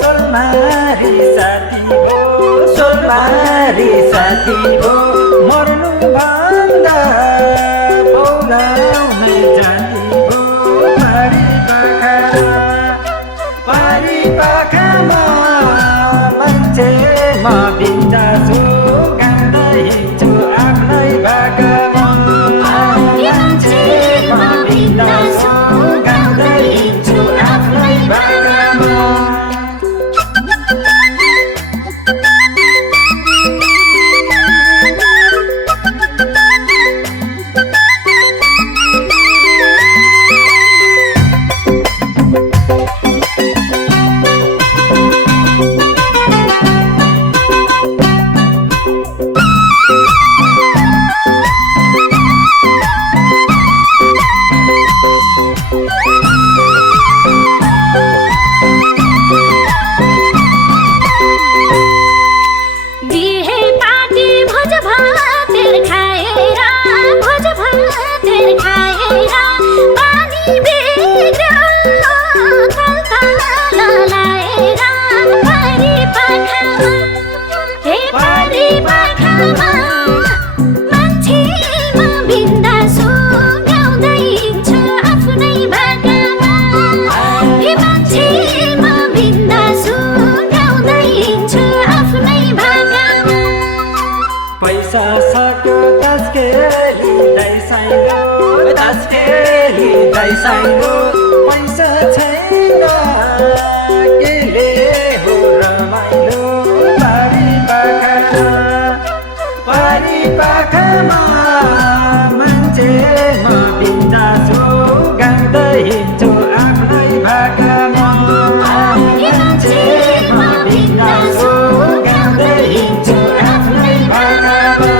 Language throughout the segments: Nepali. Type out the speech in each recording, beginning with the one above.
सोलमारी साथी भो सोलमारी साथी भो मर्नु भन्दा पौराउनै जानी भो पारी पाखामा मान्छे म बिन्दाछु गाउँदै हिँड्छु आफ्नै बाटोमा मान्छे म बिन्दाछु गाउँदै हिँड्छु आफ्नै बाटोमा पैसा सक्यो तस्केली साइलो पैसा छैन केले हो रमाइलो पारी पाखामा मान्छे म बिन्दाछु गाउँदै हिँड्छु आफ्नै बाटोमा मान्छे म बिन्दाछु गाउँदै हिँड्छु आफ्नै बाटोमा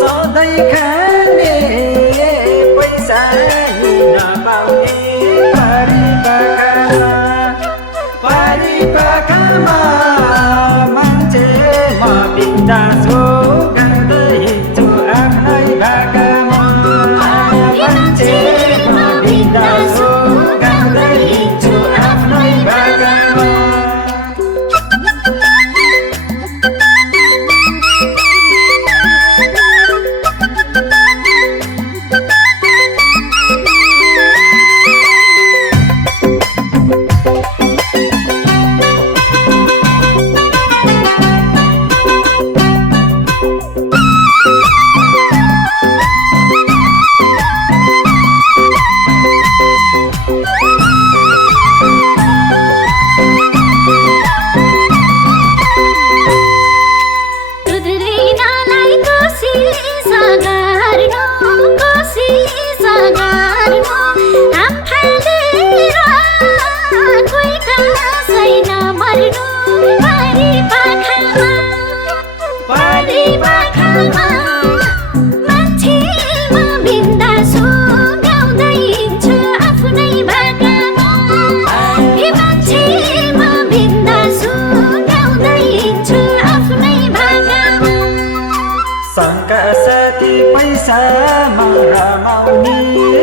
सधैँ खाने पैसा नपाउने पारी पाखामा मान्छे म बिन्दाछु गाउँदै हिँड्छु आफ्नै बाटोमा मान्छे म बिन्दाछु गाउँदै हिँड्छु आफ्नै बाटोमा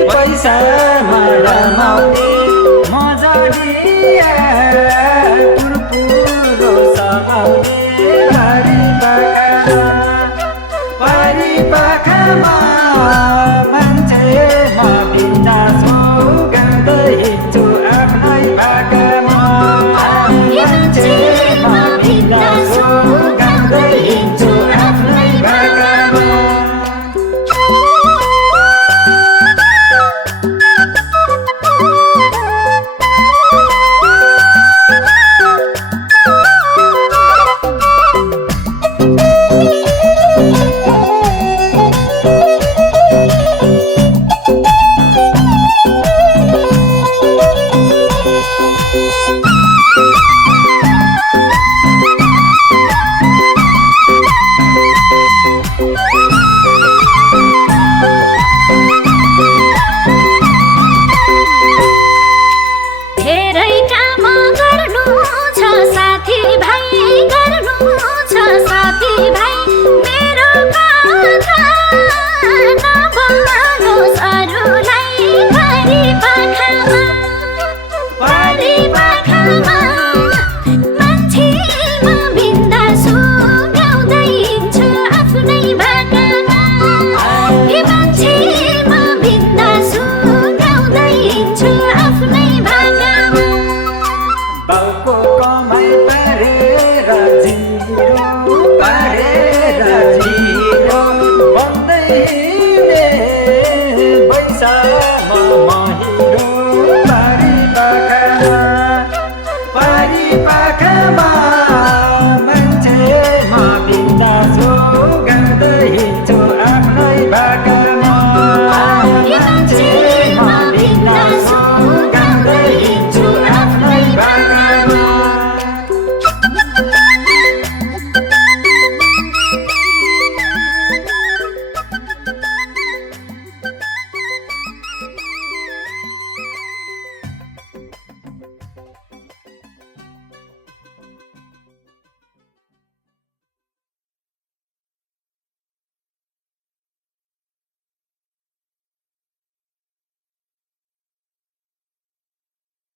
पैसामा रमाउने मजा लिया पुरपुर आउने परिपाखामा मान्छे म बिन्दा छु गाउँदै हिँड्छु आफ्नै भाकामा मान्छे म बिन्दा छु गाउँदै हिँड्छु आफ्नै भाकामा साथी भाइ